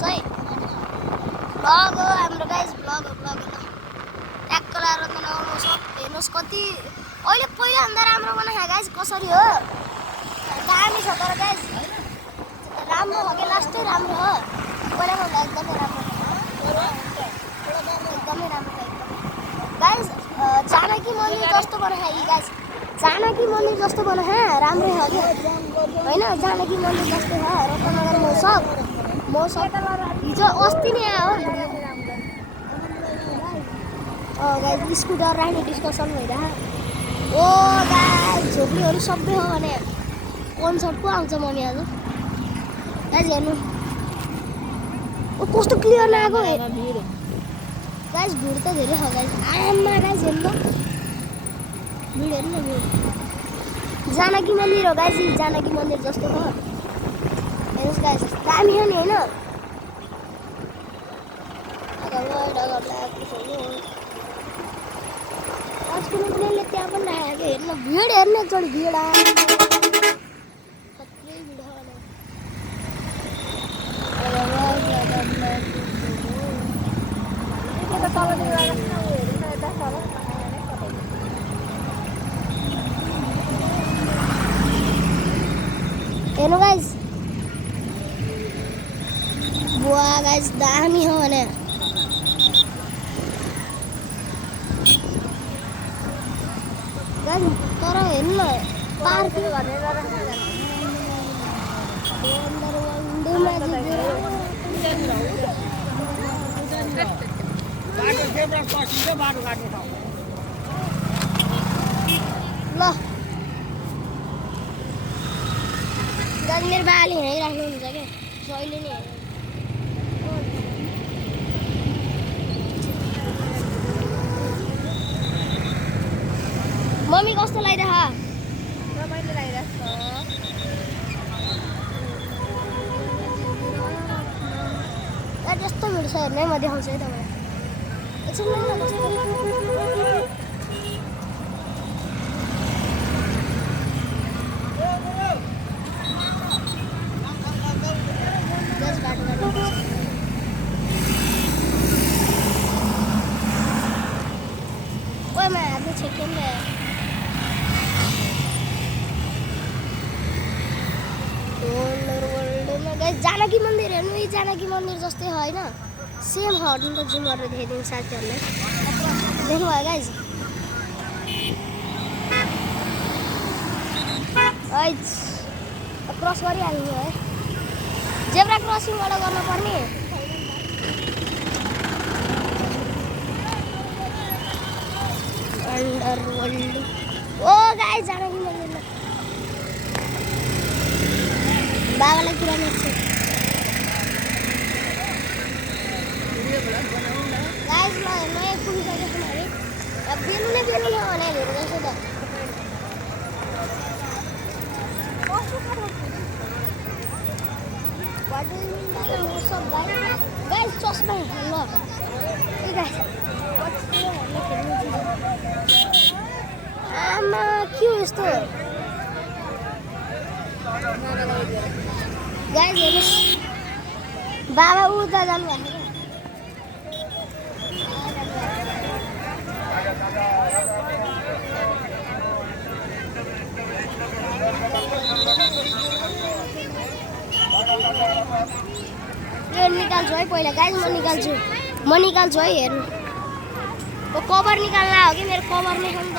हेर्नुहोस् है ब्लग हो हाम्रो गाइस ब्लग हो ट्याक्क लाएर त लगाउनु सब हेर्नुहोस् कति अहिले पहिला भन्दा राम्रो बनायो गाइस कसरी हो दामी छ तर गाइस राम्रो हो कि लास्टै राम्रो हो पहिलाको भन्दा एकदमै राम्रो एकदमै राम्रो गाइस जानकी मन्दिर जस्तो बनायो यी गाइस जानकी मन्दिर जस्तो बनायो राम्रै हो कि होइन जानकी मन्दिर जस्तै हो रत्नगर मौसम हिजो अस्ति नै आयो गाइस स्कुटर राख्ने डिस्कसन भइरहेको ओ गाइस झोप्लीहरू सबै हो भने कन्सर्ट पो आउँछ मम्मी आज गाइस हेर्नु ओ कस्तो क्लियर नआएको गाइस भिड त धेरै छ गाइस आमा गाइस हेर्नु त भिड हेर्नु न भिड जानकी मन्दिर हो गाइस जानकी मन्दिर जस्तो छ हेर्नुहोस् गाइस दामी हो नि होइन कुनै कुनैले त्यहाँ पनि राखेको हेर्नु भिड हेर्नु एकचोटि भिड कत्रै भिड हेर्नु गाइस बुवा गाइस दामी हो भने तर हेर्नु न पार्किङ ल मेरो बाले हिँडाइराख्नुहुन्छ क्या जहिले नै मम्मी कस्तो लागिरह रमाइलो लागिरहेको छ त्यस्तो भिड छ हेर्नु है म देखाउँछु है तपाईँलाई एकछिन जानकी मन्दिर हेर्नु यी जानकी मन्दिर जस्तै हो होइन सेम हो नि त जुम गरेर देखाइदिनु साथीहरूलाई देख्नुभयो गाइज क्रस गरिहाल्नु है जेब्रा क्रसिङबाट गर्नुपर्ने अन्डरवर्ल्ड ओ गाइज जानकी मन्दिरमा बाबालाई कुरा गर्छु गाइस ल हेर्नु है पुगिसकेको छु अरे अब बेलु नै बेलु छ भने हेर्दैछु त What do you mean by the most of guys? Guys, चस्मा ल ए गाइस what's the आमा के हो यस्तो गाइस हेर्नुहोस् बाबा उता जानु भएको यो निकाल्छु है पहिला गाइस म निकाल्छु है हेर्नु कभर निकाल्न हो कि मेरो कभर नै छ नि त